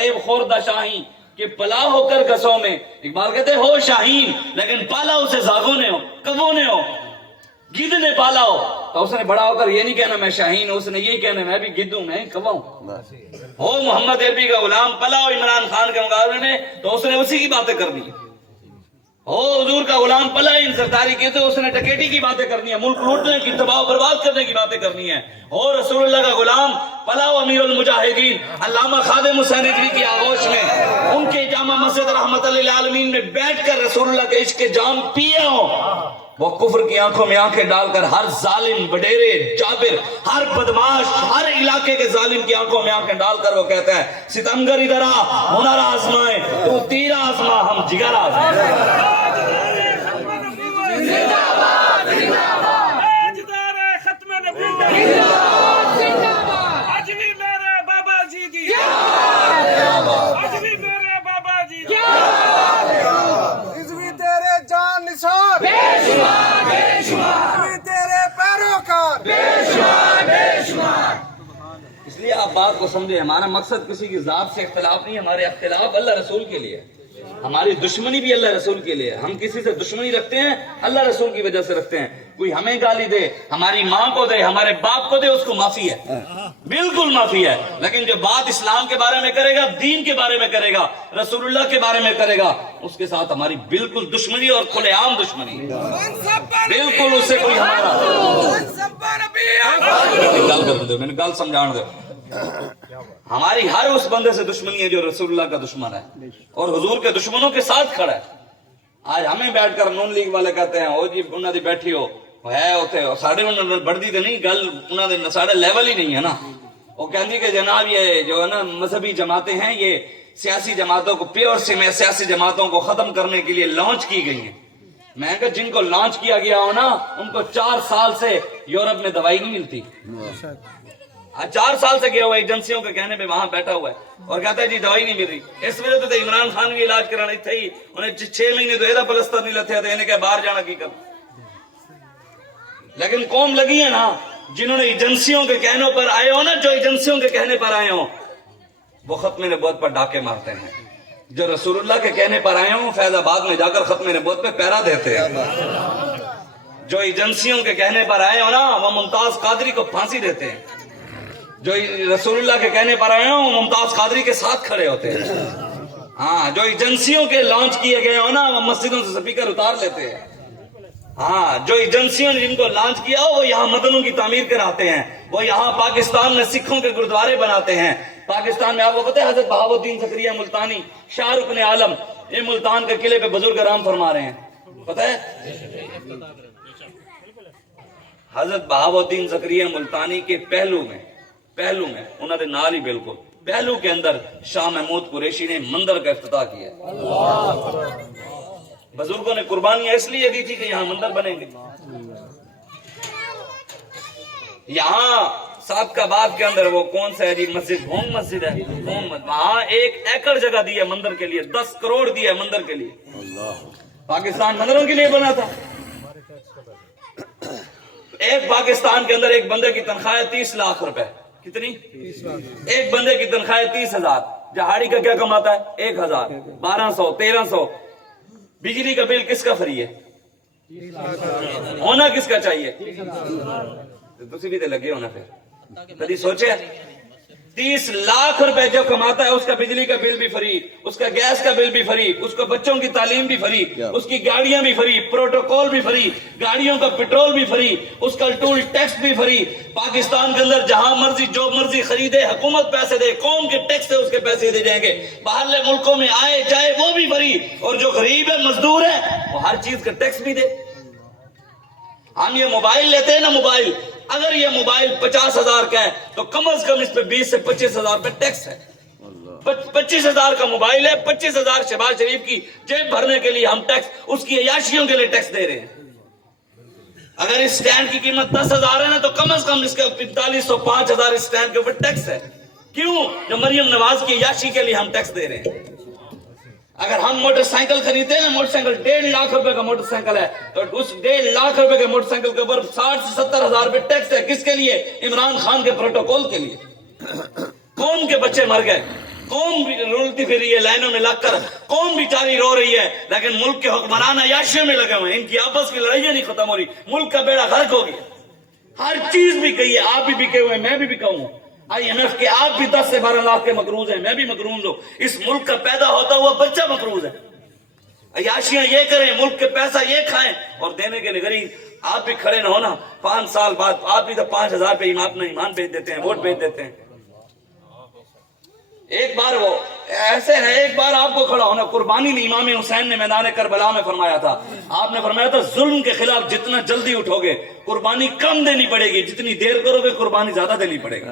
فریب خوردہ شاہین کہ پلا ہو کر گسوں میں. اقبال کہتے ہو شاہین لیکن پالا اسے زاغوں نے ہو, کبوں نے ہو, گدھ نے پالا ہو. تو اس نے بڑا ہو کر یہ نہیں کہنا میں شاہین ہوں, اس نے یہ کہنا میں بھی گدھ ہوں, میں کبا ہوں. ہو محمد عربی کا غلام پلا ہو عمران خان کے مقابلے میں, تو اس نے اسی کی باتیں کرنی. ہو حضور کا غلام پلا ان سرداری کی, تو اس نے ڈکیٹی کی باتیں کرنی ہے, ملک لوٹنے کی, تباہ و برباد کرنے کی باتیں کرنی ہے. اور رسول اللہ کا غلام پلا ہو امیر المجاہدین علامہ خادم حسین رضوی کی آغوش میں ان کے جامع مسجد رحمت للعالمین میں بیٹھ کر رسول اللہ کے عشق کے جام پیے ہوں. وہ کفر کی آنکھوں میں آنکھیں ڈال کر ہر ظالم, وڈیرے, جابر, ہر بدماش, ہر علاقے کے ظالم کی آنکھوں میں آنکھیں ڈال کر وہ کہتا ہے ستمگر ادھر آ, ہنر آزمائے, تو تیر آزما, ہم جگر آزمائے. اس لیے آپ بات کو سمجھے, ہمارا مقصد کسی کی ذات سے اختلاف نہیں, ہمارے اختلاف اللہ رسول کے لیے, ہماری دشمنی بھی اللہ رسول کے لیے. ہم کسی سے دشمنی رکھتے ہیں اللہ رسول کی وجہ سے رکھتے ہیں. کوئی ہمیں گالی دے, ہماری ماں کو دے, ہمارے باپ کو دے, اس کو معافی ہے, بالکل معافی ہے. لیکن جو بات اسلام کے بارے میں کرے گا, دین کے بارے میں کرے گا, رسول اللہ کے بارے میں کرے گا, اس کے ساتھ ہماری بالکل دشمنی اور کھلے عام دشمنی, بالکل اس سے کوئی ہمارا. گل کر دو, میں نے گل سمجھان دو. ہماری ہر اس بندے سے دشمنی ہے جو رسول اللہ کا دشمن ہے اور حضور کے دشمنوں کے ساتھ کھڑا ہے. آج ہمیں بیٹھ کر نون لیگ والے کہتے ہیں او جی انہاں دی بیٹھی ہو ہے اوتھے, ساڈے انہاں بڑھدی تے نہیں گل, انہاں دے ساڈا لیول ہی نہیں ہے نا. وہ کہندی کہ جناب یہ جو ہے نا مذہبی جماعتیں ہیں, یہ سیاسی جماعتوں کو, پیور سیاسی جماعتوں کو ختم کرنے کے لیے لانچ کی گئی ہیں. میں کہ جن کو لانچ کیا گیا ہو نا, ان کو 4 سال سے یورپ میں دوائی نہیں ملتی. 4 سال سے گیا ہوا ایجنسیوں کے کہنے پہ وہاں بیٹھا ہوا ہے اور کہتا ہے جی دوائی نہیں مل رہی. اس وجہ تو عمران خان بھی علاج کرانا تھا ہی, انہیں 6 مہینے تو ایدا پلستر نہیں لتھے تھے, انہیں کہ باہر جانا کی کر. لیکن قوم لگی ہے نا جنہوں نے ایجنسیوں کے کہنوں پر آئے ہو نا, جو ایجنسیوں کے کہنے پر آئے ہوں وہ ختم نبوت پر ڈاکے مارتے ہیں. جو رسول اللہ کے کہنے پر آئے ہوں فیض آباد میں جا کر ختم نبوت پہ پیرا دیتے ہیں. جو ایجنسیوں کے کہنے پر آئے ہو نا وہ ممتاز قادری کو پھانسی دیتے ہیں. جو رسول اللہ کے کہنے پر آئے ہوں ممتاز قادری کے ساتھ کھڑے ہوتے ہیں. ہاں, جو ایجنسیوں کے لانچ کیے گئے ہو نا وہ مسجدوں سے سپیکر اتار لیتے ہیں. ہاں, جو ایجنسیوں نے جن کو لانچ کیا ہو وہ یہاں مدنوں کی تعمیر کراتے ہیں, وہ یہاں پاکستان میں سکھوں کے گردوارے بناتے ہیں. پاکستان میں آپ کو پتہ ہے حضرت بہاؤالدین زکریا ملتانی شاہ رکن عالم, یہ ملتان کے قلعے پہ بزرگ آرام فرما رہے ہیں, پتہ ہے حضرت بہاؤالدین زکریا ملتانی کے پہلو میں انہوں نے نال ہی بالکل پہلو کے اندر شاہ محمود قریشی نے مندر کا افتتاح کیا. بزرگوں نے قربانیاں اس لیے دی تھی کہ یہاں مندر بنیں گے. یہاں سابقہ آباد کے اندر وہ کون سا ہے جی مسجد, بھونگ مسجد ہے, وہاں 1 ایکڑ جگہ دی ہے مندر کے لیے, 10 کروڑ دی ہے مندر کے لیے. پاکستان مندروں کے لیے بنا تھا. ایک پاکستان کے اندر ایک بندے کی تنخواہ 30 لاکھ روپے. کتنی؟ ایک بندے کی تنخواہ 30,000. جہاڑی کا کیا کماتا ہے 1,000, 1200, 1300. بجلی کا بل کس کا فری ہے, ہونا کس کا چاہیے؟ تسی بھی تے لگے ہونا. پھر کبھی سوچے 30 لاکھ روپے جو کماتا ہے اس کا بجلی کا بل بھی فری, اس کا گیس کا بل بھی فری, اس کو بچوں کی تعلیم بھی فری, اس کی گاڑیاں بھی فری, پروٹوکول بھی فری, گاڑیوں کا پیٹرول بھی فری, اس کا ٹول ٹیکس بھی فری. پاکستان کے اندر جہاں مرضی جو مرضی خریدے حکومت پیسے دے, قوم کے ٹیکس سے اس کے پیسے دے جائیں گے. باہرلے ملکوں میں آئے جائے وہ بھی فری, اور جو غریب ہے مزدور ہے وہ ہر چیز کا ٹیکس بھی دے. ہم یہ موبائل لیتے ہیں نا, موبائل اگر یہ موبائل 50,000 کا ہے تو کم از کم اس پہ 20 سے 25,000 پہ ٹیکس ہے. 25,000 کا موبائل ہے, 25,000 شہباز شریف کی جیب بھرنے کے لیے ہم ٹیکس, اس کی عیاشیوں کے لیے ٹیکس دے رہے ہیں. اگر اس سٹینڈ کی قیمت 10,000 ہے نا تو کم از کم اس کا 4,500 5,000 اس سٹینڈ کے اوپر ٹیکس ہے. کیوں؟ جو مریم نواز کی عیاشی کے لیے ہم ٹیکس دے رہے ہیں. اگر ہم موٹر سائیکل خریدتے ہیں نا, موٹر سائیکل 1.5 لاکھ روپے کا موٹر سائیکل ہے تو اس 1.5 لاکھ روپے کے موٹر سائیکل کے اوپر 60 سے 70,000 روپے ٹیکس ہے. کس کے لیے؟ عمران خان کے پروٹوکول کے لیے. قوم کے بچے مر گئے, قوم بھی رولتی پھر رہی ہے لائنوں میں لگ کر, قوم بیچاری رو رہی ہے, لیکن ملک کے حکمران عیاشیوں میں لگے ہوئے ہیں, ان کی آپس کی لڑائیاں نہیں ختم ہو رہی, ملک کا بیڑا غرق ہو گیا. ہر چیز بھی کہی ہے, آپ بھی بکے ہوئے ہیں, میں بھی بکا ہوں. IMF کے آپ بھی 10 سے 12 لاکھ کے مقروض ہیں, میں بھی مقروض ہوں. اس ملک کا پیدا ہوتا ہوا بچہ مقروض ہے. عیاشیاں یہ کریں, ملک کے پیسہ یہ کھائیں, اور دینے کے لیے غریب. آپ بھی کھڑے نہ ہونا 5 سال بعد, آپ بھی تو 5000 پہ ایمان بھیج دیتے ہیں, ووٹ بھیج دیتے ہیں. ایک بار وہ ایسے ہے, ایک بار آپ کو کھڑا ہونا. قربانی نے امام حسین نے میدان کربلا میں فرمایا تھا, آپ نے فرمایا تھا ظلم کے خلاف جتنا جلدی اٹھو گے قربانی کم دینی پڑے گی, جتنی دیر کرو گے قربانی زیادہ دینی پڑے گی.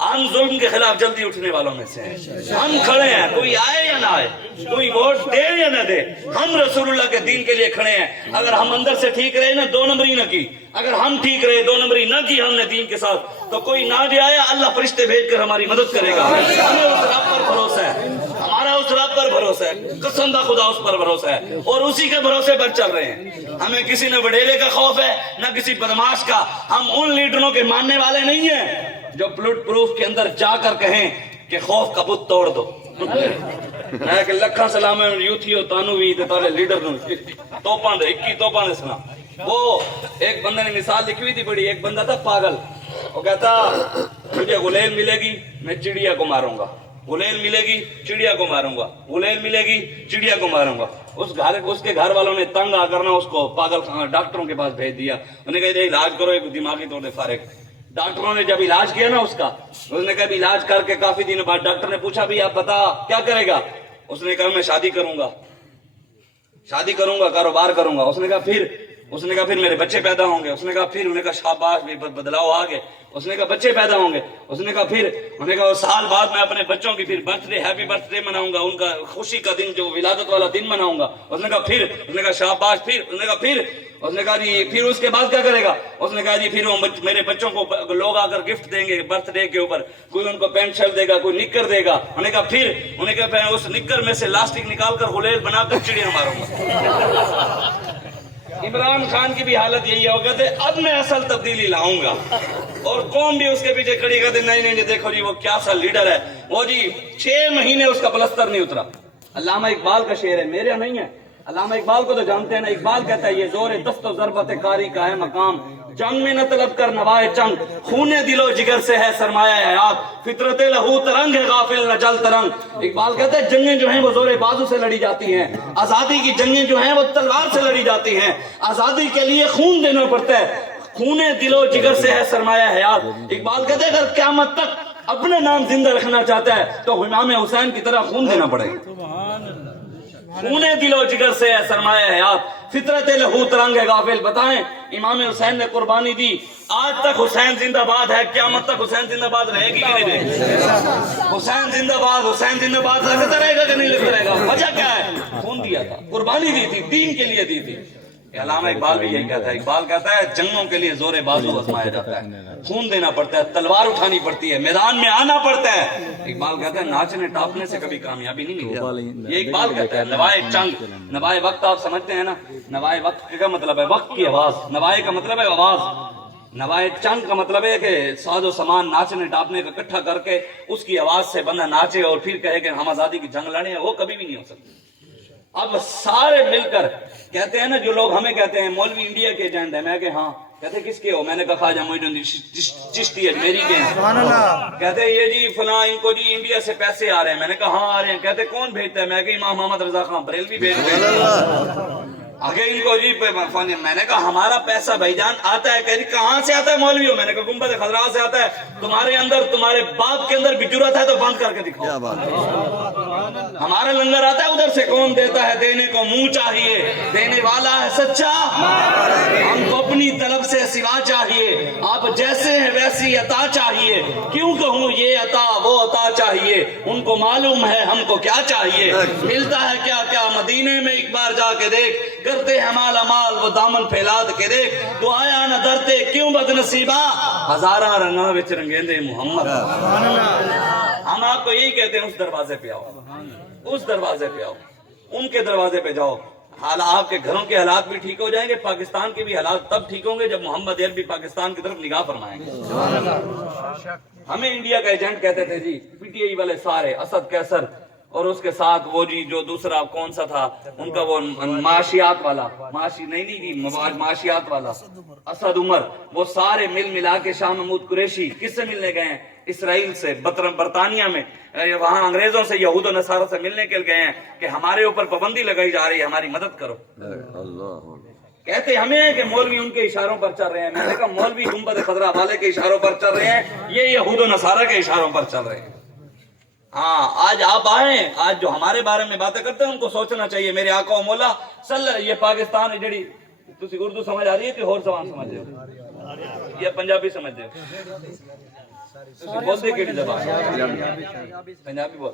ہم ظلم کے خلاف جلدی اٹھنے والوں میں سے ہیں. ہم کھڑے ہیں, کوئی آئے یا نہ آئے, کوئی ووٹ دے یا نہ دے, ہم رسول اللہ کے دین کے لیے کھڑے ہیں. اگر ہم اندر سے ٹھیک رہے نا, 2 نمبری نہ کی, اگر ہم ٹھیک رہے 2 نمبری نہ کی ہم نے دین کے ساتھ, تو کوئی نہ بھی آیا, اللہ فرشتے بھیج کر ہماری مدد کرے گا. ہمیں اس رب پر بھروسہ ہے, ہمارا اس رب پر بھروسہ ہے, قسم دا خدا اس پر بھروسہ ہے, اور اسی کے بھروسے پر چل رہے ہیں. ہمیں کسی نہ وڈیرے کا خوف ہے نہ کسی بدماش کا. ہم ان لیڈروں کے ماننے والے نہیں ہیں جو بلٹ پروف کے اندر جا کر کہیں کہ خوف کا بت توڑ دو. میں کہ لکھاں سلام یوتھیو تانو بھی تارے لیڈر نو توپاں دے 21 توپاں دے سنا. وہ ایک بندے نے مثال لکھی ہوئی تھی بڑی, ایک بندہ تھا پاگل, وہ کہتا مجھے غلیل ملے گی میں چڑیا کو ماروں گا, غلیل ملے گی چڑیا کو ماروں گا, غلیل ملے گی چڑیا کو ماروں گا. اس کے گھر والوں نے تنگ آ کرنا اس کو پاگل ڈاکٹروں کے پاس بھیج دیا. انہیں کہا علاج کرو, ایک دماغی طور سے فارغ. ڈاکٹروں نے جب علاج کیا نا اس کا, اس نے کہا علاج کر کے کافی دن بعد ڈاکٹر نے پوچھا بھی آپ بتا کیا کرے گا. اس نے کہا میں شادی کروں گا, شادی کروں گا, کاروبار کروں گا. اس نے کہا پھر میرے بچے پیدا ہوں گے. اس نے کہا پھر, انہیں کہا شاباش بدلاؤ آ گئے. اس نے کہا بچے پیدا ہوں گے. اس نے کہا پھر, انہیں کہا سال بعد میں اپنے بچوں کی پھر birthday, happy birthday مناؤں گا, ان کا خوشی کا دن جو ولادت والا دن مناؤں گا. اس نے کہا پھر, اس نے کہا شاباش پھر, اس نے کہا پھر, اس نے کہا جی پھر اس کے بعد کیا کرے گا. اس نے کہا جی پھر وہ میرے بچوں کو لوگ آ کر گفٹ دیں گے برتھ ڈے کے اوپر, کوئی ان کو پینٹ شرٹ دے گا, کوئی نکر دے گا. انہوں نے کہا پھر, انہوں نے کہا اس نکر میں سے لاسٹک نکال کر غلیل بنا کر چڑیا ماروں گا. عمران خان کی بھی حالت یہی ہے, وہ کہتے اب میں اصل تبدیلی لاؤں گا, اور قوم بھی اس کے پیچھے کھڑی کہتے نہیں دیکھو جی وہ کیا سا لیڈر ہے وہ, جی 6 مہینے اس کا پلستر نہیں اترا. علامہ اقبال کا شعر ہے, میرے یہاں نہیں ہے. علامہ اقبال کو تو جانتے ہیں نا. اقبال کہتا ہے یہ زور دست و ضربت کاری کا ہے مقام, جنگ میں نہ طلب کر نوائے چنگ, خون دل و جگر سے ہے سرمایہ حیات, فطرت لہو ترنگ ہے غافل نہ جل ترنگ. اقبال کہتا ہے جنگیں جو ہیں وہ زور بازو سے لڑی جاتی ہیں, آزادی کی جنگیں جو ہیں وہ تلوار سے لڑی جاتی ہیں, آزادی کے لیے خون دینا پڑتا ہے, خون دل و جگر سے ہے سرمایہ حیات. اقبال کہتے ہیں اگر قیامت تک اپنا نام زندہ رکھنا چاہتا ہے تو امام حسین کی طرح خون دینا پڑے گا. خون دل و جگر سے ہے سرمایہ حیات, فطرت لہو ترنگ ہے غافل. بتائیں امام حسین نے قربانی دی, آج تک حسین زندہ باد ہے, قیامت تک حسین زندہ باد رہے گی کہ نہیں رہے گی؟ حسین زندہ باد, حسین زندہ باد لگتا رہے گا کہ نہیں لگتا رہے گا؟ وجہ کیا ہے؟ خون دیا تھا, قربانی دی تھی, دین کے لیے دی تھی. علامہ اقبال بھی یہی کہتا ہے. اقبال کہتا ہے جنگوں کے لیے زور بازو آزمایا جاتا ہے, خون دینا پڑتا ہے, تلوار اٹھانی پڑتی ہے, میدان میں آنا پڑتا ہے. اقبال کہتا ہے ناچنے ٹاپنے سے کبھی کامیابی نہیں ملتی. یہ اقبال کہتا ہے. نوائے چنگ, نوائے وقت آپ سمجھتے ہیں نا, نوائے وقت کا مطلب ہے وقت کی آواز, نوائے کا مطلب ہے آواز, نوائے چنگ کا مطلب ہے کہ ساز و سامان ناچنے ٹاپنے کا اکٹھا کر کے اس کی آواز سے بندہ ناچے اور پھر کہے کہ ہم آزادی کی جنگ لڑیں, وہ کبھی بھی نہیں ہو سکتی. اب سارے مل کر کہتے ہیں نا, جو لوگ ہمیں کہتے ہیں مولوی انڈیا کے ایجنٹ ہیں, میں کہ ہاں, کہتے کس کے ہو, میں نے کہا خواجہ معین الدین چشتی اجمیری کے ہیں. کہتے ہیں یہ جی فلاں ان کو جی انڈیا سے پیسے آ رہے ہیں, میں نے کہا ہاں آ رہے ہیں. کہتے کون بھیجتا ہے, میں کہ امام محمد رضا خان بریلوی بھیج رہے ہیں. آگے ان کو جی میں نے کہا ہمارا پیسہ بھائی جان آتا ہے. کہ کہاں سے آتا ہے مولویوں, میں نے کہا گنبد خضرا سے آتا ہے. تمہارے اندر, تمہارے باپ کے اندر بھی جرات ہے تو بند کر کے دکھاؤ. ہمارا لنگر آتا ہے ادھر سے, کون دیتا ہے دینے کو منہ چاہیے, دینے والا ہے سچا, ہم کو اپنی طلب سے سوا چاہیے, آپ جیسے ہیں ویسی عطا چاہیے, کیوں کہوں یہ عطا وہ عطا چاہیے, ان کو معلوم ہے ہم کو کیا چاہیے, ملتا ہے کیا کیا مدینے میں ایک بار جا کے دیکھ, کرتے ہیں مال امال وہ دامن پھیلا کے دیکھ, تو آیا نہ درتے کیوں بد نصیبہ, ہزارہ رنگا وچ رنگیندے محمد. ہم آپ کو یہی کہتے ہیں اس دروازے پہ آؤ, اس دروازے پہ آؤ, ان کے دروازے پہ جاؤ. آپ کے گھروں کے حالات بھی ٹھیک ہو جائیں گے, پاکستان کے بھی حالات تب ٹھیک ہوں گے جب محمد عربی پاکستان کی طرف نگاہ فرمائیں گے. ہمیں انڈیا کا ایجنٹ کہتے تھے جی, پی ٹی آئی والے سارے, اسد کیسر اور اس کے ساتھ وہ جی جو دوسرا کون سا تھا ان کا وہ معاشیات والا, معاشیات والا اسد عمر, وہ سارے مل ملا کے شاہ محمود قریشی کس سے ملنے گئے ہیں؟ اسرائیل سے, برطانیہ میں, وہاں انگریزوں سے, یہود و نصارہ سے ملنے کے گئے ہیں کہ ہمارے اوپر پابندی لگائی جا رہی ہے, ہماری مدد کرو. کہتے ہمیں ہیں کہ مولوی ان کے اشاروں پر چل رہے ہیں. میں نے کہا مولوی گنبد خضرا والے کے اشاروں پر چل رہے ہیں, یہ یہود و نصارہ کے اشاروں پر چل رہے ہیں. ہاں آج آپ آئیں, آج جو ہمارے بارے میں باتیں کرتے ہیں ان کو سوچنا چاہیے. میرے آقا و مولا یہ پاکستان ہے جڑی تسی اردو سمجھ آ رہی ہے کہ اور زبان سمجھ رہے ہو یا پنجابی سمجھ رہے ہو؟ بولتے کیڑی زبان؟ پنجابی بول.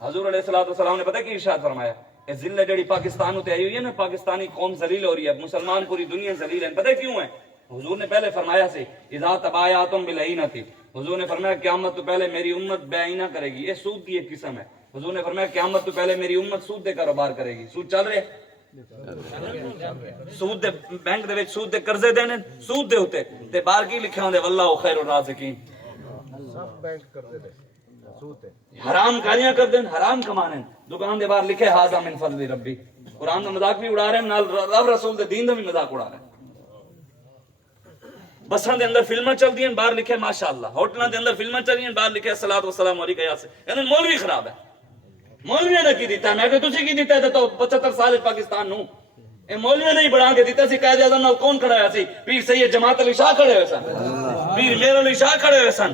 حضور علیہ الصلوۃ والسلام نے پتہ کی ارشاد فرمایا, کہ ذلت جڑی پاکستان ہوتے آئی ہوئی ہے نا, پاکستانی قوم ذلیل ہو رہی ہے, مسلمان پوری دنیا ذلیل ہے. پتہ کیوں ہے؟ حضور نے پہلے فرمایا سے اذا تبایعتم بالعینۃ, حضور نے فرمایا قیامت تو پہلے میری امت بے آئینہ کرے گی. یہ سود کی ایک قسم ہے. حضور نے فرمایا قیامت تو پہلے میری امت سود دے کاروبار کرے گی. سود چل رہے, سود دے بینک دے وچ سود دے قرضے دینے, سود دے ہوتے تے باہر کی لکھیا ہوندے واللہ خیر الرازقین. سب بینک کر دے سود حرام کاریاں کر دین, حرام کمانے. دکان دے باہر لکھے ھذا من فضل ربی. قرآن دا مذاق بھی اڑا رہے ہیں, نال رب رسول دے دین دا بھی مذاق اڑا رہے ہیں. بساں دے اندر فلماں چل دی ہیں, باہر لکھے ماشاءاللہ. ہوٹلاں دے اندر فلماں چل رہی ہیں, باہر لکھے الصلوۃ والسلام علیک یا سے. یعنی مولوی خراب ہے. مولوی نے کی دیتا ہے, میں کہ تسی کی دیتا ہے تو 75 سال پاکستان نو اے مولوی نے ہی بڑھا کے دیتا سی. قائد اعظم نال کون کھڑا ہوا سی؟ پیر سید جماعت علی شاہ کھڑے ہوئے سن, پیر میر علی شاہ کھڑے ہوئے سن,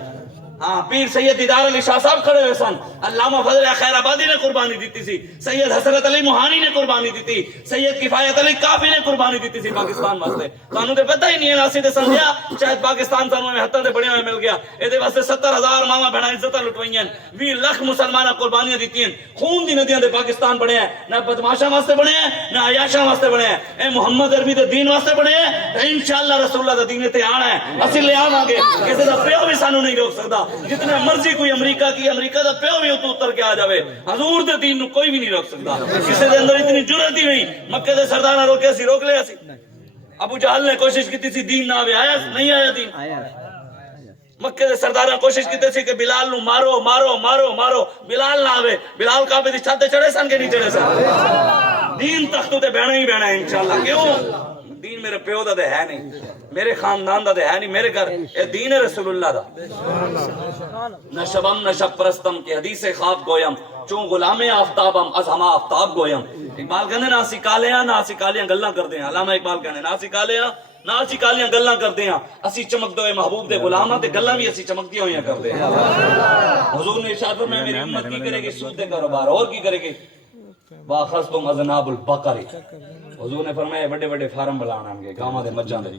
ہاں پیر سید دیدار علی شاہ صاحب کھڑے ہوئے سن, علامہ فضل خیر آبادی نے قربانی دیتی سی, سید حسرت علی موہانی نے قربانی دیتی, سید کفایت علی کافی نے قربانی دیتی سی پاکستان واسطے. تانوں تے پتہ ہی نہیں ہے, اسی تے سمجھیا شاید پاکستان سانوں میں ہتھاں تے بڑے ہوئے مل گیا. اے دے واسطے 70,000 ماواں بہناں عزتاں لٹوائیاں, 20 لاکھ مسلماناں قربانیاں دتیاں. خون دی ندیاں دے پاکستان بنے ہیں, نہ بدماشاں واسطے بنے ہیں نہ عیاشاں واسطے بنے ہیں. اے محمد عربی دے دین واسطے بنے ہیں. انشاءاللہ رسول اللہ دا دین تے آنا ہے, اسی لے آواں گے. کسے دا پیو بھی سانوں نہیں روک سکدا. جتنے مرضی کوئی امریکہ کی, امریکہ دا پیو بھی اتر کے آ جاوے, حضور دے دین نو کوئی بھی نہیں روک سکتا. کسی دے اندر اتنی جرأت ہی نہیں. مکے دے سردار نہ روکے سی, روک لیا سی. ابو جہل نے کوشش کی تھی دین نہ آوے, آیا نہیں آیا دین. مکے دے سردار نے کوشش کی تھی کہ بلال نو مارو مارو مارو مارو, بلال نہ آوے. بلال کعبے دی چھت تے چڑھے سن کہ نہیں چڑھے سن؟ دین تختوں تے بہنا ہی بہنا ہے انشاءاللہ. کیوں؟ دین میرے پیو دا دے ہے نہیں, میرے خاندان دا دے ہے نہیں, میرے گھر اے دین ہے رسول اللہ دا. نہ شبم نہ شب پرستم کی حدیث خواب گویم, چون غلام آفتابم از ہما آفتاب گویم. اقبال کہنے نہ اسی کالیاں نہ اسی کالیاں گلاں کردے ہیں. علامہ اقبال کہنے نہ اسی کالیاں نہ اسی کالیاں گلاں کردے ہیں, اسی چمک دے محبوب دے غلاماں تے گلاں بھی اسی چمکدیاں ہویاں کردے ہیں. حضور نے ارشاد فرمایا میری امت کی کرے گی سود دے کاروبار, اور کی کرے گی واخذتم اذناب البقر. حضور نے فرمایا بڑے بڑے فارم بلانا ہم گے, گاواں دے مجھاں دے.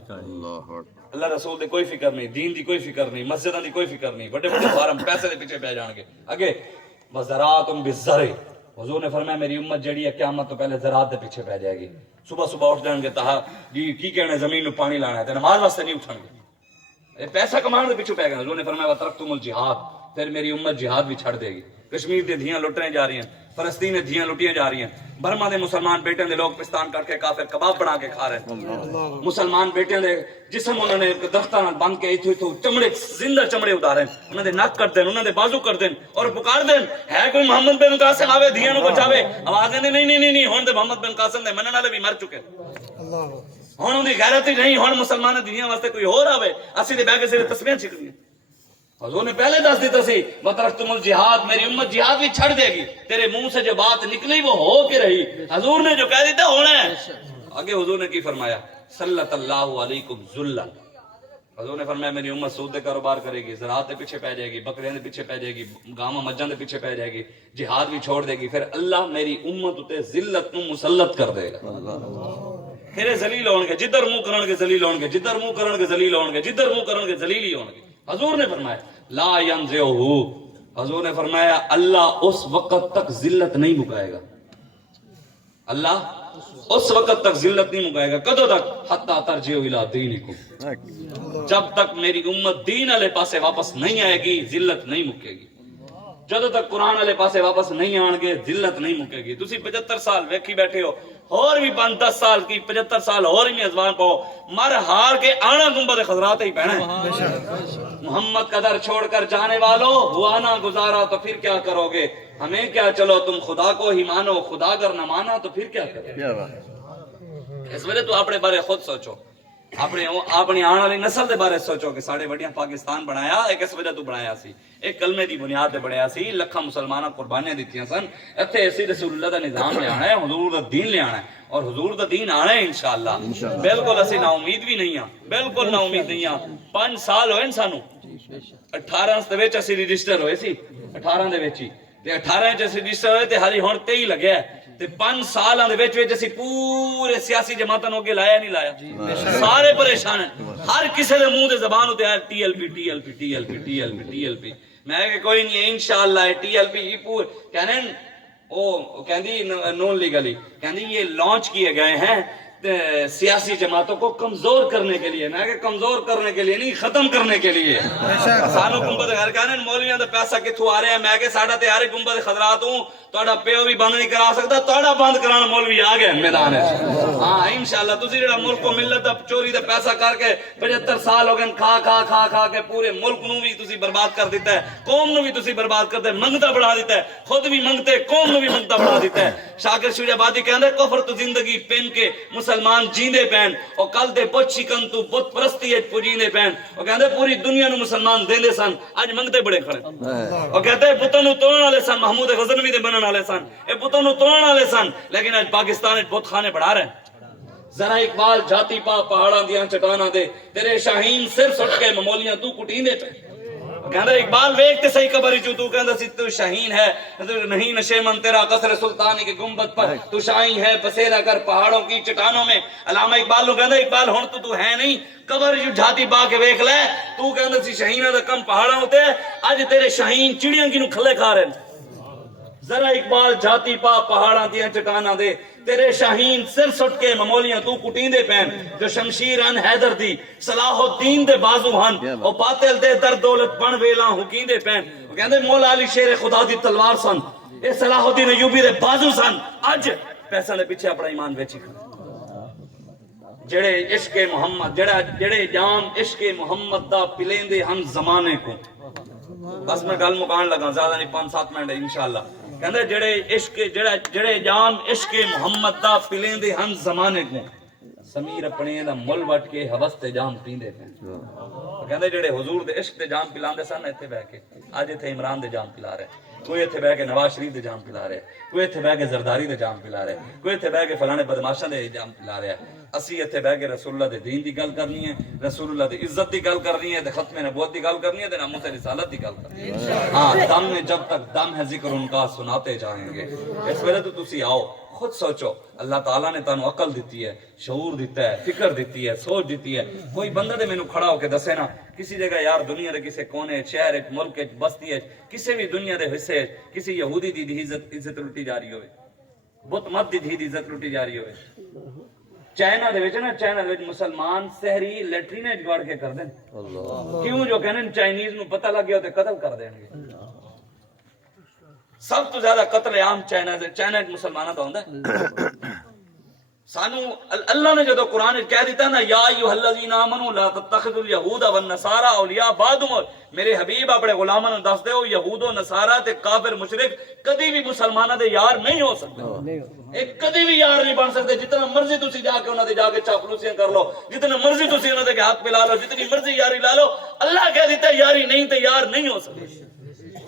اللہ رسول دے کوئی فکر نہیں, دین دی کوئی فکر نہیں, مسجداں دی کوئی فکر نہیں, بڑے بڑے فارم پیسے دے پیچھے پہ جان گے. اگے وزراتم بالزرع, حضور نے فرمایا میری امت جڑی ہے قیامت تو پہلے زراعت دے پیچھے پہ جائے گی. صبح صبح اٹھ جان گے, تہا جی کی کہنے زمین نو پانی لانا ہے, تے نماز واسطے نہیں اٹھن گے, پیسہ کمان دے پیچھے پہ گئے. حضور نے فرمایا وترکتم الجہاد, پھر میری امت جہاد بھی چھڑ دے گی. کشمیر دے دھیاں لٹنے جا رہی ہیں, فلسطین دے دھیاں لٹیاں جا رہی ہیں, برما دے مسلمان بیٹے دے لوگ پستان کر کے کافر کباب بنا کے کھا رہے ہیں. مسلمان بیٹے دے جسم انہوں نے درختاں نال بند کے ایتھوں چمڑے زندہ چمڑے اتارے, انہاں دے نک کٹ دین, انہاں دے بازو کٹ دین اور پکار دین ہے کوئی محمد بن قاسم آوے دھیاں نو بچاوے. آواز نہیں نہیں نہیں نہیں, ہن تے محمد بن قاسم دے منن والے بھی مر چکے. ہن اون دی غیرت ہی نہیں, ہن مسلمان دھیاں واسطے کوئی ہور آوے, اسی دے بیٹھ کے صرف تسبیحاں چھکڑیاں. حضور نے پہلے دس دیتا سی وترکتم الجہاد, میری امت جہاد بھی چھڑ دے گی. تیرے منہ سے جو بات نکلی وہ ہو کے رہی. حضور نے جو کہہ دیتا ہونا ہے. آگے حضور نے کی فرمایا سلط اللہ علیکم ذلا. حضور نے فرمایا میری امت سود دے کاروبار کرے گی, زراعت دے پیچھے پہ جائے گی, بکریاں دے پیچھے پہ جائے گی, گاواں مجھاں دے پیچھے پہ جائے گی, جہاد بھی چھوڑ دے گی. پھر اللہ میری امت تے ذلت نو مسلط کر دے گا. پھر ذلیل ہون گے, جدھر منہ کرن گے ذلیل ہون گے, جدھر منہ کرن گے ذلیل ہون گے, جدھر منہ کرن گے ذلیل ہی ہون گے. حضور نے فرمایا لا ینزعہ, حضور نے فرمایا اللہ اس وقت تک ذلت نہیں مکائے گا. اللہ اس وقت تک ذلت نہیں مکائے گا. کدو تک؟ حتی ترجعوا الی دینکم, جب تک میری امت دین والے پاسے واپس نہیں آئے گی ذلت نہیں مکے گی. ਜਦੋਂ ਤੱਕ ਕੁਰਾਨ ਵਾਲੇ ਪਾਸੇ ਵਾਪਸ ਨਹੀਂ ਆਣਗੇ ਜ਼ਿਲਤ ਨਹੀਂ ਮੁੱਕੇਗੀ। ਤੁਸੀਂ 75 ਸਾਲ ਵੇਖੀ ਬੈਠੇ ਹੋ, اور بھی 5-10 سال کی 75 سال اور ہی میزبان پاؤ، مر ہار کے آنا گنبد خضرات ہی پہنا ہے۔ محمد کا در چھوڑ کر جانے والوں ہوا نہ گزارا تو پھر کیا کرو گے، ہمیں کیا چلو تم خدا کو ہی مانو، خدا اگر نہ مانا تو پھر کیا کرو گے۔ اس وجہ تو اپنے بارے خود سوچو، اپنی آنے والی نسل دے بارے سوچو کہ ساڑے وڈیاں پاکستان بنایا ایک اس وجہ تو بنایا سی، ایک کلمے دی بنیاد تے بنایا سی، لکھاں مسلماناں قربانیاں دتیاں سن، ایتھے اسی رسول اللہ دا نظام لے آنا ہے، حضور دا دین لے آنا ہے، اور حضور دا دین آنا ہے انشاءاللہ۔ بالکل اسی نا امید بھی نہیں ہاں، بالکل نا امید نہیں ہاں۔ 5 سال ہوئے سانو، 18 دے وچ اسی رجسٹر ہوئے سی، 18 دے وچ ہی تے 18 وچ اسی رجسٹر ہوئے تے ہری ہن 23 لگیا ہے تے 5 سالاں دے وچ اسی پورے سیاسی جماعتاں نوں اگے لایا نہیں لایا، سارے پریشان ہیں، ہر کسے دے منہ تے زبان تے آیا T L P T L P T L P T L P T L P. میں کہ کوئی نہیں انشاءاللہ ٹی ایل پی پور کہنے او کہندی نون لیگلی کہندی یہ لانچ کیے گئے ہیں سیاسی جماعتوں کو کمزور کرنے کے لیے۔ میں کہ کمزور کرنے کے لیے نہیں، ختم کرنے کے لیے۔ سانو گنبد گھر کہنے مولویاں دا پیسہ کتھوں آ رہا ہے، میں کہ ساڈا تے ہر گنبد خضرات ہوں، تہاڈا پیو بھی بند نہیں کرا سکتا، تہاڈا بند کرانا مولوی آ گئے میدان وچ۔ ہاں انشاءاللہ تسی جڑا ملک کو ملت دا چوری دا پیسہ کر کے 75 سال ہو گئے کھا کھا کھا کھا کے پورے ملک نو بھی تسی برباد کر دیتا ہے، قوم نو بھی تسی برباد کرتے، منگتا بڑھا دیتا ہے، خود بھی منگتے قوم نو بھی منگتا بڑھا دیتا ہے۔ شاکر شوری آبادی کہندے کفر تو زندگی پین کے مسلمان جیندے پین، اور کل دے بت شکن تو بت پرستی اچ پجیندے پین۔ وہ کہندے پوری دنیا نو مسلمان دیندے سن، اج منگتے بڑے کھڑے۔ وہ کہتے بتاں نو توڑن والے سن، محمود غزنوی دے بنن والے سن، اے بتاں نو توڑن والے سن، لیکن اج پاکستان وچ بت خانے بڑھا رہے ہیں۔ ذرا اقبال جاتی پا پہاڑاں دیاں چٹاناں دے، تیرے شاہین سر سٹ کے ممولیاں تو کٹیندے پے۔ کہندا اقبال ویکھ تے صحیح قبر جو تو کہندا سی تو شاہین ہے نہیں نشے من تیرا قصر سلطانی کے گنبد پر، تو شاہین ہے بسیرا کر پہاڑوں کی چٹانوں میں۔ علامہ اقبال نو کہندا اقبال ہن تو ہے نہیں، قبر جو جھاتی پا کے ویکھ لے، تو کہندا سی شاہیناں دا کم پہاڑاں ہوتے، اج تیرے شاہین چڑیاں کی نو کھلے کھا رہے ہیں۔ ذرا اقبال جاتی پا پہاڑاں دیاں چٹاناں دے، تیرے شاہین سر سٹ کے ممولیاں تو کٹیندے پین، جو شمشیر ان حیدر دی صلاح الدین دے بازو ہن، او باطل دے در دولت بن ویلاں حکیندے پین۔ وہ کہندے مولا علی شیر خدا دی تلوار سن، اے صلاح الدین ایوبی دے بازو سن، اج پیسہ دے پیچھے اپنا ایمان بیچی کھڑے۔ جڑے عشق محمد جڑے جام عشق محمد دا پلیندے ہن زمانے کو۔ بس میں گل مکان لگا، زیادہ نہیں 5-7 منٹ انشاءاللہ۔ کہندے جڑے جام عشق محمد دا پلیندے ہن زمانے کو، سمیر اپنے دا مل وٹ کے حوث تے جام پیندے پے۔ کہندے جڑے حضور دے عشق دے جام پلاندے سن ایتھے بیٹھ کے، اج ایتھے عمران دے جام پلا رہے، کوئی ایتھے بیٹھ کے نواز شریف دے جام پلا رہے، کوئی ایتھے بیٹھ کے زرداری دے جام پلا رہے، کوئی ایتھے بیٹھ کے فلانے بدماشاں دے جام پلا رہے۔ اسی ایتھے بیٹھ کے رسول اللہ دے دین دی گل کرنی ہے، رسول اللہ دی عزت دی گل کرنی ہے، تے ختم نبوت دی گل کرنی ہے، تے ناموس رسالت دی گل کرنی ہے۔ ہاں دم میں جب تک دم ہے ذکر ان کا سناتے جائیں گے۔ اس وجہ تو تسی آؤ، خود سوچو، اللہ تعالیٰ نے تانوں عقل دیتی ہے، شعور دیتا ہے، فکر دیتی ہے، سوچ دیتی ہے۔ کوئی بندہ دے مینوں کھڑا ہو کے دسے نا کسی جگہ یار دنیا دے کسی کونے شہر ملک بستی کسی بھی دنیا دے حصے کسی یہودی دی عزت لٹی جا رہی ہوئے، بت مت دی عزت لٹی جا رہی ہوئے۔ چائنا دے وچ نا چائنا دے وچ مسلمان سحری لیٹرینے جوڑ کے کر دیں، کیوں جو کہنے چائنیز نو پتہ لگ گیا تے قتل کر دیں گے۔ سب تو زیادہ قتل عام چائنا مسلمانوں کا ہوتا ہے۔ سانو اللہ نے جدو قرآن کہہ دیتا نا یا ایھا الذین آمنوا لا تتخذوا اليہود والنصارى اولیاء بعضهم، میرے حبیب اپنے غلاموں نے دس دے ہو یہود و نصارہ تے کافر مشرک کدی بھی مسلمانوں دے یار نہیں ہو سکتے، ایک کدی بھی یار نہیں بن سکتے۔ جتنا مرضی تسی جا کے انہاں دے جا کے چاپلوسیاں کر لو، جتنا مرضی تسی انہاں دے ہاتھ پہ لا لو، جتنی مرضی یاری لا لو، اللہ کہہ دیتا ہے یاری نہیں تے یار نہیں ہو سکتے۔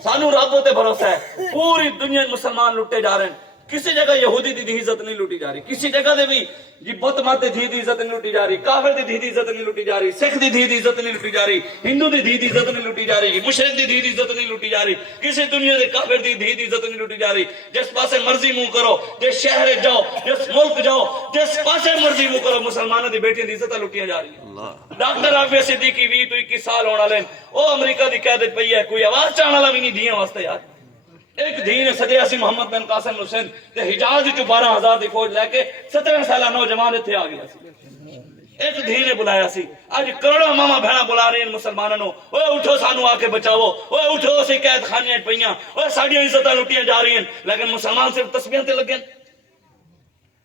سانو رب تے بھروسہ ہے، پوری دنیا مسلمان لٹے جا رہے ہیں، کسی جگہ یہودی دی عزت نہیں لٹی جا رہی، کسی جگہ دے بھی جی بت مت دی عزت نہیں لٹی جا رہی، کافر دی عزت نہیں لٹی جا رہی، سکھ دی عزت نہیں لٹی جا رہی، ہندو دی عزت نہیں لٹی جا رہی، مشرک دی عزت نہیں لٹی جا رہی، کسی دنیا دے کافر دی عزت نہیں لٹی جا رہی۔ جس پاسے مرضی منہ کرو، جس شہر جاؤ، جس ملک جاؤ، جس پاسے مرضی منہ کرو، مسلمانوں دی بیٹیاں دی عزت لٹیاں جا رہی ہیں۔ ڈاکٹر عافیہ صدیقی 20-21 سال ہونے والے، وہ امریکہ دی قیادت پئی ہے، کوئی آواز چاہنے والا بھی نہیں دیاں واسطے یار۔ ایک دین سدیا سی محمد بن قاسم حسین تے حجاز وچ 12,000 دی فوج لے کے 17 سالہ نوجوان اتھے آ گیا سی۔ ایک دھی نے بلایا سی، اج کروڑوں ماما بہنا بلا رہے ہیں مسلمانوں نو، اوے اٹھو سانو آ کے بچاؤ، اوے اٹھو اسی قید خانے پئیاں، اوے ساڈیاں عزتاں لٹیاں جا رہی ہیں، لیکن مسلمان صرف تسبیحاں تے لگے۔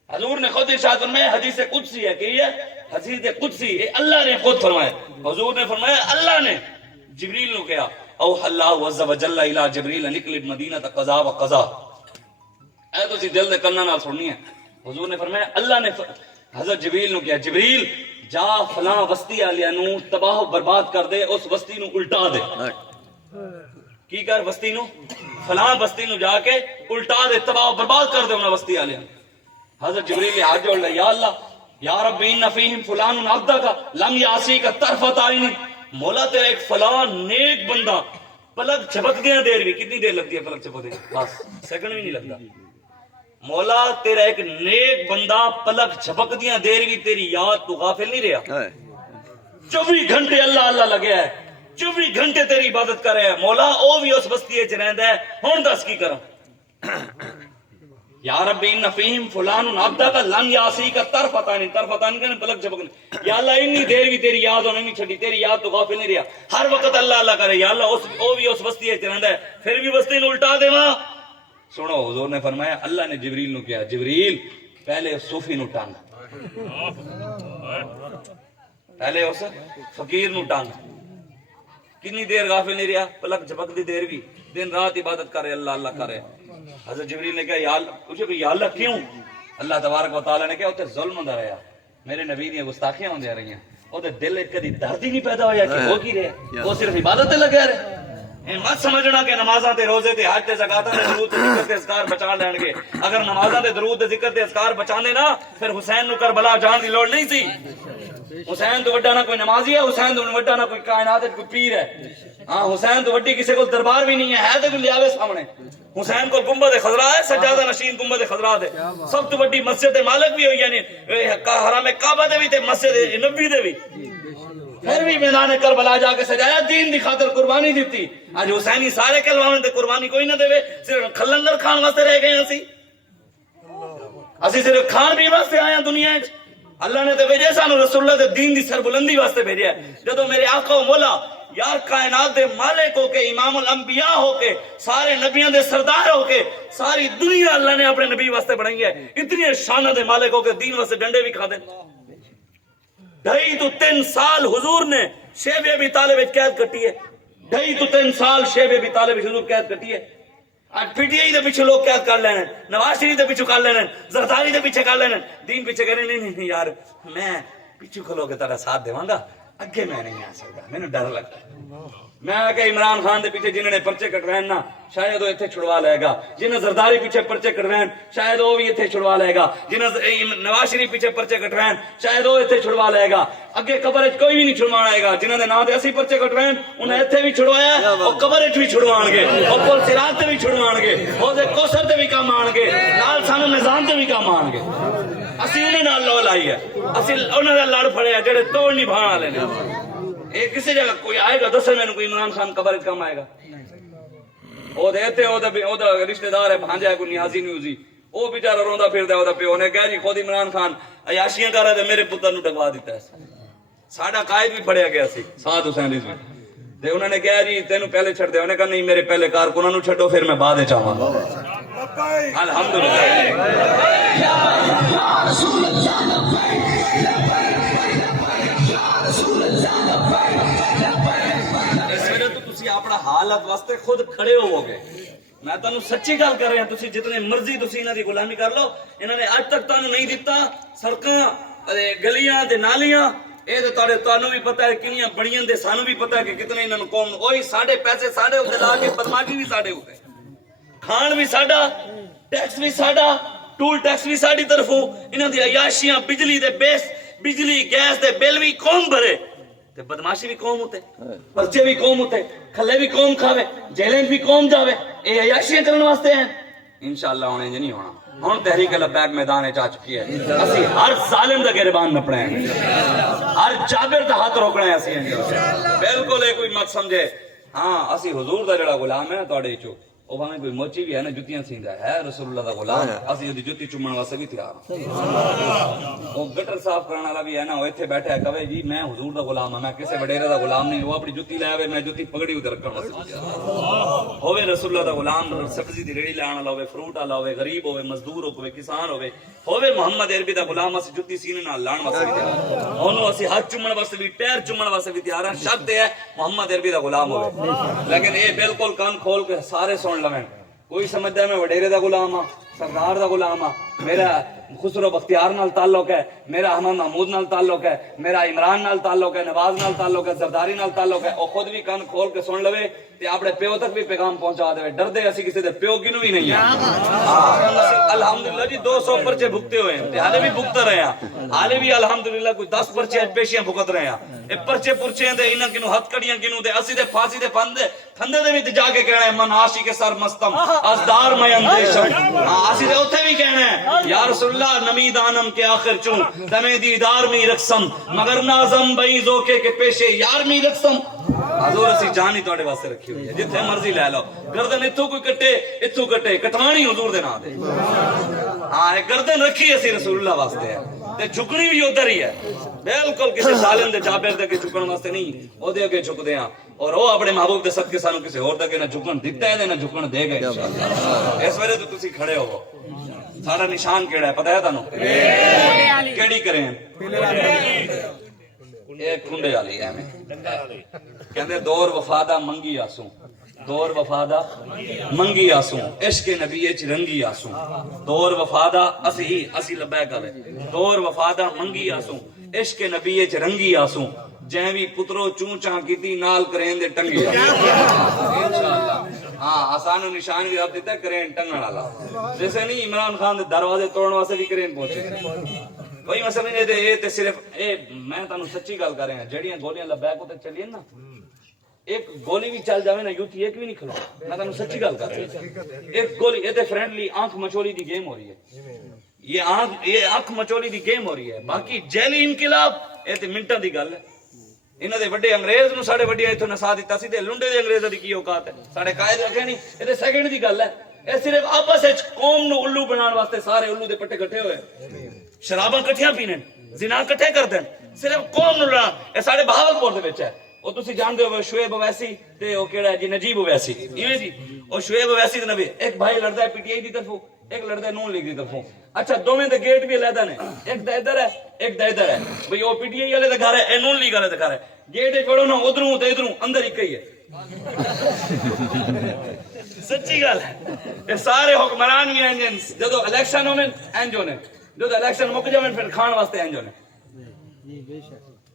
حضور نے خود ارشاد فرمایا، حدیث قدسی ہے کہ یہ حدیث قدسی، یہ اللہ نے خود فرمایا، حضور نے فرمایا اللہ نے جبریل نو کہا، او اللہ عز وجل الی جبریل نکل مدینہ قضا و قضا، اے تسی دل دے کناں نال سننی ہے۔ حضور نے فرمایا اللہ نے حضرت جبریل نو کہا، جبریل جا فلاں بستی والیاں نو تباہ و برباد کر دے، اس بستی نو الٹا دے۔ کی کر بستی نو؟ فلاں بستی نو جا کے الٹا دے، تباہ و برباد کر دے انہاں بستی والیاں۔ حضرت جبریل نے ہاتھ جوڑ لیا، یا اللہ یا رب ان فیہم فلان عبدک لم یعصیک طرفۃ عین، مولا تیرا ایک فلاں نیک بندہ پلک جھپک دیا دیر بھی، کتنی دیر لگتی ہے پلک جھپکنے؟ بس سیکنڈ بھی نہیں لگتا۔ مولا تیرا ایک نیک بندہ پلک جھپک دیا دیر بھی تیری یاد تو غافل نہیں رہا، 24 گھنٹے اللہ اللہ لگیا ہے، 24 گھنٹے تیری عبادت کر رہا ہے مولا، او بھی اس بستی وچ رہندا ہے، ہن دس کی کراں؟ یا رب ان فیہم فلان عبدک لم یعصیک طرفۃ عین، طرفۃ عین کہنے پلک جھپکنے، یا اللہ اتنی دیر بھی تیری یاد ہونے نہیں چھڈی، تیری یاد تو غافل نہیں رہا، ہر وقت اللہ اللہ کرے، یا اللہ او بھی اس بستی وچ رہندا ہے، پھر بھی بستی نو الٹا دیواں۔ سنو حضور نے فرمایا اللہ نے جبریل نو کہا، جبریل پہلے اس صوفی نو ٹانگ، پہلے اس فقیر نو ٹانگ، کتنی دیر غافل نہیں رہا، پلک جھپک دی دیر بھی، دن رات عبادت کرے اللہ اللہ کرے۔ حضرت جبریل نے کہا یا اللہ، پوچھو کہ یا اللہ کیوں؟ اللہ تبارک و تعالی نے کہا اوتے ظلم ہوندا رہیا، میرے نبی دی گستاخیاں ہوندیاں رہیاں، اوتے دل وچ کدی درد ہی نہیں پیدا ہویا کہ ہو کی رہیا، وہ صرف عبادت تے لگا رہے۔ مت سمجھنا کہ نمازاں تے روزے تے حج تے زکاتاں تے درود تے ذکر تے اذکار بچا لین گے، اگر نمازاں تے درود تے ذکر تے اذکار بچاندے نا پھر حسین نو کربلا جان دی لوڑ نہیں سی۔ حسین تو وڈا نہ کوئی نمازی ہے، حسین تو وڈا نہ کوئی کائنات وچ کوئی پیر ہے، ہاں حسین تو وڈی کسی کو دربار بھی نہیں ہے تے کوئی لیاوے سامنے، حسین کو گنبد خضرا ہے، سجادہ نشین گنبد خضرا دے، سب تو بڑی مسجد مالک بھی ہوئی یعنی حرم کعبہ دے بھی تے مسجد نبوی دے بھی، پھر بھی میدان کربلا جا کے سجایا، دین دی خاطر قربانی دیتی۔ اج حسینی سارے کہلواویں تے قربانی کوئی نہ دے، صرف کھلندر کھان واسطے رہ گئے اسی صرف کھان پین واسطے آئے ہیں دنیا وچ۔ اللہ نے تے بھیجا سانو رسول اللہ دے دین دی سربلندی واسطے بھیجا ہے۔ جدو میرے آقا و مولا یار کائنات دے مالک ہو کے، امام الانبیاء ہو کے، سارے نبیوں دے سردار ہو کے، ساری دنیا اللہ نے اپنے نبی واسطے بنائی ہے، اتنی شان دے مالک ہو کے دین واسطے ڈنڈے بھی کھا دے۔ 2.5 to 3 سال حضور نے شیب ابی طالب وچ قید کٹی ہے، 2.5 to 3 سال شیب ابی طالب وچ حضور قید کٹی ہے۔ آج پی ٹی آئی دے پیچھے لوگ قید کر لینے، نواز شریف دے پیچھے کر لینے، زرداری دے پیچھے کر لینے، دین پیچھے کریں نہیں یار میں پیچھے کھلو کے تیرا ساتھ دیواں گا، اگے میں نہیں آ سکتا، مینوں ڈر لگتا ہے۔ میں کہ عمران خان دے پیچھے جنہوں نے پرچے کٹوائن نا شاید وہ اتنے چھڑوا لے گا، جنہیں زرداری پیچھے پرچے کٹوائن شاید وہ بھی اتنے چھڑوا لے گا، جنہیں نواز شریف پیچھے پرچے کٹوائن شاید وہ اتنے چھڑوا لے گا، اگے قبر کوئی بھی نہیں چھڑوانا آئے گا، جنہوں نے نام دے اسی پرچے کٹوائن انہیں اتنے بھی چھڑوایا، وہ قبر بھی چھڑوان گے، وہ پل صراط تے بھی چھڑوان گے، وہ کوثر تے بھی کام آن گے، نال سانو میزان تے بھی کام آن گے۔ اسی انہیں نال لو لائی ہے، اسی انہوں نے لڑ پھڑے ہیں جڑے توڑ نہیں بھان والے نے۔ ایک کسی جگہ کوئی آئے گا دسے میں کوئی عمران خان قبر کام آئے گا، وہ دیتے وہ رشتہ دار ہے بھانجا ہے کوئی نیازی نیوزی، وہ بیچارہ روندا پھردا ہے، وہ پیو نے کہا جی خود عمران خان عیاشیاں کر رہا ہے میرے پتر نو ڈگوا دیتا ہے۔ ساڈا قائد بھی پڑھیا گیا سی سعد حسین رضوی تے انہوں نے کہا جی تینوں پہلے چھڑ دے، انہوں نے کہا نہیں میرے پہلے کارکنوں نو چھڈو پھر میں بعد وچ آواں گا۔ الحمدللہ اپنا حالت واسطے خود کھڑے ہوو گے۔ میں تانوں سچی گل کر رہا ہوں، تسی جتنے مرضی تسی انہاں دی غلامی کر لو، انہاں نے اج تک تانوں نہیں دتا سڑکاں گلیاں تے نالیاں، اے تے تانوں بھی پتہ ہے کنیاں بڑیاں دے، سانوں بھی پتہ ہے کہ کتنے انہاں نوں قوم اوہی ساڈے پیسے ساڈے اوتے لا کے بدماشی بھی ساڈے اوتے، کھان بھی ساڈا، ٹیکس بھی ساڈا، ٹول ٹیکس بھی ساڈی طرفوں، انہاں دی عیاشیاں بجلی دے بیس بجلی گیس دے بل بھی قوم بھرے، تے بدماشی بھی قوم ہوتے، پرچے بھی قوم ہوتے، کھلے بھی قوم کھاوے، جیلیں بھی قوم جاوے، اے عیاشیاں کرنے واسطے ہیں۔ انشاءاللہ ہونے نہیں ہونا، ہن تحریک لبیک میدان وچ آ چکی ہے، اسی ہر ظالم دا گریبان نپنا ہے، ہر جابر دا ہاتھ روکنا ہے اسی، بالکل اے کوئی مت سمجھے۔ ہاں اسی حضور دا جڑا غلام ہے نا تواڈے وچوں، وہ بھاویں کوئی موچی بھی ہے نا جتیاں سیندا ہے رسول اللہ دا غلام اسی دی جتی چومن واسطے بھی تیار ہاں وہ گٹر صاف کرنے والا بھی ہے نا وہ ایتھے بیٹھا ہے کہے جی میں حضور دا غلام ہاں میں کسے وڈیرے دا غلام نہیں وہ اپنی جتی لے آوے میں جتی پگڑی ادھر رکھن واسطے ہوے رسول اللہ دا غلام سبزی دی ریڑھی لانے والا ہوے فروٹ والا ہوے غریب ہوے مزدور ہوے کسان ہوے محمد عربی دا غلام اسی جتی سینے نال لان واسطے بھی تیار اونوں اسی ہاتھ چومن واسطے بھی پیر چومن واسطے بھی تیار ہیں شرط ہے محمد عربی دا غلام ہوے لیکن یہ بالکل کان کھول کے سارے سن لویں کوئی سمجھدا ہے میں وڈیرے دا غلام ہاں سردار دا غلام ہاں میرا خسرو بختیار نال تعلق ہے میرا احمد محمود نال تعلق ہے میرا عمران نال تعلق ہے نواز نال تعلق ہے زرداری نال تعلق ہے او خود بھی کان کھول کے سن لوے تے اپنے پیو تک بھی پیغام پہنچا دے ڈردے اسی کسی دے پیو کینوں بھی نہیں ہیں الحمدللہ جی 200 پرچے بھگتے ہوئے ہیں تے حالے بھی بھگتے رہے ہیں حالے بھی الحمدللہ کوئی 10 پرچے پیشیاں بھگت رہے ہیں اے پرچے پرچے تے انہاں کینوں ہتھ کڑیاں کینوں تے اسی دے پھانسی دے پھندے دے وچ جا کے کہنا ہے من عاشق سر مستم ازدار میں اندیشم اسی دے اوتھے بھی کہنا ہے یا رسول اللہ نمی دانم کے آخر چوں تمہیں دیدار میں رقصم مگر نازم بئی زوکے کے پیشے یار میں رقصم حضور اسی جان ہی تواڈے واسطے رکھی ہوئی ہے جتھے مرضی لے لو گردن اتھوں کوئی کٹے اتھوں کٹے کٹوانی حضور دے نام دے ہاں گردن رکھی اسی رسول اللہ واسطے ہے تے جھکنی بھی ادھر ہی ہے بالکل کسی ظالم دے جابر دے کے جھکن واسطے نہیں او دے اگے جھکدے ہاں اور وہ اپنے محبوب دے صدقے سانو کسی اور دے نہ جھکن دتا ہے نہ جھکن دے گا انشاءاللہ اس وجہ تو تسی کھڑے ہو سارا نشان کیڑا ہے پتہ ہے تانوں کیڑی کریں ایک کھنڈے والی ایویں کہندے دور وفادا منگی آسوں دور وفادا منگی آسوں عشق نبی اچ رنگی آسوں دور وفادا اسی لبیک آوے دور وفادا منگی آسوں عشق نبی اچ رنگی آسوں جیں بھی پترو چوں چاں کیتی نال کرین دے ٹنگی انشاءاللہ ہاں آسان نشان بھی آپ دیتا ہے کرین ٹنگن والا جیسے نہیں عمران خان دے دروازے توڑن واسطے بھی کرین پہنچے وہی مسئلہ نہیں یہ تے صرف میں تانوں سچی گل کر رہا ہوں جڑیاں گولیاں لبیک تے چلین نا ایک گولی بھی چل جاوے نا یوتھی ایک بھی نہیں کھلو میں تانوں سچی گل کر رہا ہوں ایک گولی یہ تے فرینڈلی آنکھ مچولی دی گیم ہو رہی ہے یہ آنکھ مچولی دی گیم ہو رہی ہے باقی جیلی انقلاب یہ تے منٹاں دی گل ہے انہاں دے وڈے انگریز نو ساڈے وڈیاں ایتھوں نسا دتا سی تے لنڈے دے انگریزاں دی کی اوقات ہے ساڈے قائد رکھے نہیں یہ تے سیکنڈ دی گل ہے یہ صرف آپس وچ قوم نو الو بنان واسطے سارے الو دے پٹے کٹھے ہوئے شراباں کٹھیاں پینے زنا کٹھے کر دین صرف قوم نو لڑا اے ساڈے بہاولپور دے وچ ہے او تسی جان دے ہو شعیب اویسی تے او کیڑا ہے جی نجیب اویسی ایویں جی او شعیب اویسی تے نبی ایک بھائی لڑدا ہے پی ٹی آئی دی طرفوں ایک لڑدا ہے نون لیگ دی طرفوں اچھا دوویں دے گیٹ بھی علیحدہ نے ایک دا ادھر ہے ایک دا ادھر ہے بھئی او پی ٹی آئی والے دا گھر ہے اے نون لیگ والے دا گھر ہے گیٹ وچ وڑو نا ادھروں تے ادھروں اندر ایک ہی ہے سچی گل ہے یہ سارے حکمران بھی ہیں جدو الیکشن ہونے انج ہونے جدو الیکشن مک جاویں پھر کھان واسطے انج ہونے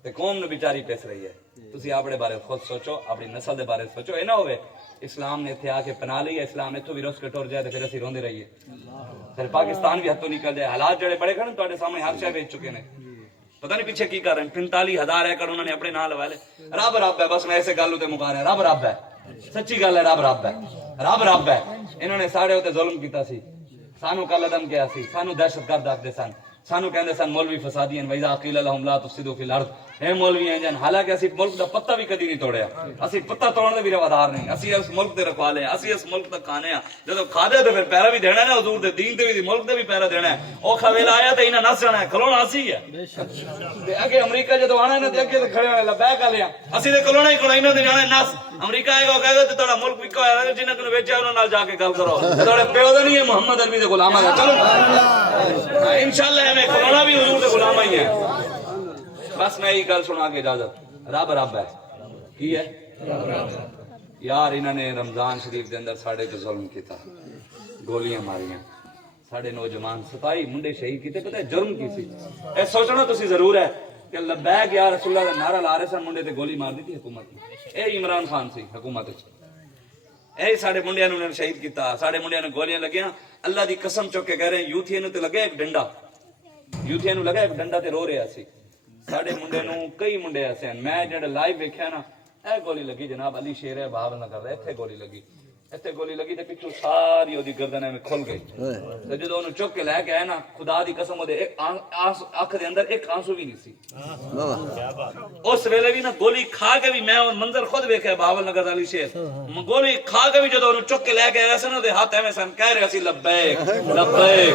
تے قوم نو بیچاری پیس رہی ہے تسی اپنے بارے خود سوچو اپنی نسل دے بارے سوچو اے نہ ہوے اسلام نے ایتھے آ کے پناہ لئی اسلام ایتھوں بھی رس کے ٹر جائے تے پھر اسی روندے رہیے پھر پاکستان بھی ہتھوں نکل جائے حالات جڑے بڑے کھڑے تواڈے سامنے ہر شے بیچ چکے نے پتہ نہیں پیچھے کی کر رہے ہیں 45,000 ایکڑ انہوں نے اپنے نال لوائے رب رب ہے بس میں ایسے گل تے مکا رہا رب رب ہے سچی گل ہے رب رب ہے رب رب ہے انہوں نے ساڑے ہوتے ظلم کیتا سی سانو کل عدم کیا سی سانو دہشت گرد آکھدے سن سانو کہندے سن مولوی فسادی ہیں وَإِذَا قِيلَ لَهُمْ لَا تُفْسِدُوا فِي الْأَرْضِ اے مولوی ہیں جان حالانکہ اسی ملک دا پتہ بھی کدی نہیں توڑیا اسی پتہ توڑن دے بھی روادار نہیں اسی اس ملک دے رکھوالے ہیں اسی اس ملک دا کھانے ہیں جدوں کھادے تے پھر پیرا بھی دینا ہے نا حضور دے دین تے بھی ملک دے بھی پیرا دینا ہے او کھویلا آیا تے انہاں نس جانا ہے کھلونا اسی ہے تے اگے امریکہ جدوں آنا ہے تے اگے تے کھڑے ہونے لبیک والے اسی تے کھلونا ہی کوئی انہاں دے جانا نس امریکہ آئے گا کہے گا تے تہاڈا ملک وکا ہویا ہے جنہاں کوں ویچیا انہاں نال جا کے گل کرو تے تہاڈے پیو دا نہیں ہے محمد عربی دے غلاماں دا چلو انشاءاللہ ہمیں کھلونا بھی حضور دے غلام ہی ہے بس میں یہی گل سنا کے اجازت رب رب ہے کی ہے یار انہوں نے رمضان شریف دے اندر ساڑے کو ظلم کیتا گولیاں ماریاں ساڑے نوجوان 27 منڈے شہید کیتے پتہ ہے جرم کی سی اے سوچنا تسی ضرور ہے کہ لبیک یا رسول اللہ دا نعرہ لا رہے سن منڈے تے گولی مار دی تھی حکومت نے اے عمران خان سی حکومت وچ اے ساڑے منڈیاں نوں نے شہید کیتا ساڑے منڈیاں نوں گولیاں لگیاں اللہ دی قسم چوک کے کہہ رہے ہیں یوتھیاں نوں تے لگا ایک ڈنڈا یوتھیاں نوں لگا ایک ڈنڈا تے رو رہا سی ساڑے منڈے نوں کئی منڈے ایسے ہیں میں جڑا لائیو ویکھیا نا اے گولی لگی جناب علی شیر ہے باب نہ کر رہے تھے گولی لگی ਇੱਥੇ ਗੋਲੀ ਲੱਗੀ ਤੇ ਪਿੱਛੋਂ ਸਾਰੀ ਉਹਦੀ ਗਰਦਨ ਐਵੇਂ ਖੁੱਲ ਗਈ ਤੇ ਜਦੋਂ ਉਹਨੂੰ ਚੁੱਕ ਕੇ ਲੈ ਕੇ ਆਏ ਨਾ, ਖੁਦਾ ਦੀ ਕਸਮ ਉਹਦੇ ਇੱਕ ਅੱਖ ਦੇ ਅੰਦਰ ਇੱਕ ਆਂਸੂ ਵੀ ਨਹੀਂ ਸੀ। ਉਸ ਵੇਲੇ ਵੀ ਨਾ ਗੋਲੀ ਖਾ ਕੇ ਵੀ, ਮੈਂ ਉਹ ਮੰਜ਼ਰ ਖੁਦ ਵੇਖਿਆ ਬਾਵਲ ਨਗਰ ਵਾਲੀ ਸ਼ੇਰ, ਗੋਲੀ ਖਾ ਕੇ ਵੀ ਜਦੋਂ ਉਹਨੂੰ ਚੁੱਕ ਕੇ ਲੈ ਕੇ ਆਇਆ ਸੀ ਨਾ, ਉਹਦੇ ਹੱਥ ਐਵੇਂ ਸਨ, ਕਹਿ ਰਿਹਾ ਸੀ ਲੱਬੈਕ ਲੱਬੈਕ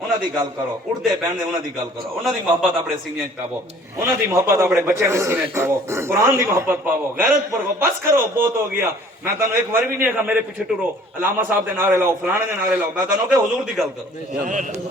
ਉਹਨਾਂ ਦੀ ਗੱਲ ਕਰੋ, ਉੱਠਦੇ ਬਹਿੰਦੇ ਉਹਨਾਂ ਦੀ ਗੱਲ ਕਰੋ, ਉਹਨਾਂ ਦੀ ਮੁਹੱਬਤ ਆਪਣੇ ਸੀਨੇ 'ਚ ਪਾਵੋ, ਉਹਨਾਂ ਦੀ ਮੁਹੱਬਤ ਆਪਣੇ ਬੱਚਿਆਂ ਦੇ ਸੀਨੇ 'ਚ ਪਾਵੋ, ਕੁਰਾਨ ਦੀ ਮੁਹੱਬਤ ਪਾਵੋ, ਗੈਰਤ ਪਰਵੋ। ਬਸ ਕਰੋ, ਬਹੁਤ ਹੋ ਗਿਆ। ਮੈਂ ਤੁਹਾਨੂੰ ਇੱਕ ਵਾਰ ਵੀ ਨਹੀਂ ਆਖਿਆ ਮੇਰੇ ਪਿੱਛੇ ਟੁਰੋ, ਅਲਾਮਾ ਸਾਹਿਬ ਦੇ ਨਾਰੇ ਲਾਓ, ਫਲਾਣੇ ਦੇ ਨਾਰੇ ਲਾਓ। ਮੈਂ ਤੁਹਾਨੂੰ ਕਿ ਹੁਜ਼ੂਰ ਦੀ ਗੱਲ ਕਰੋ।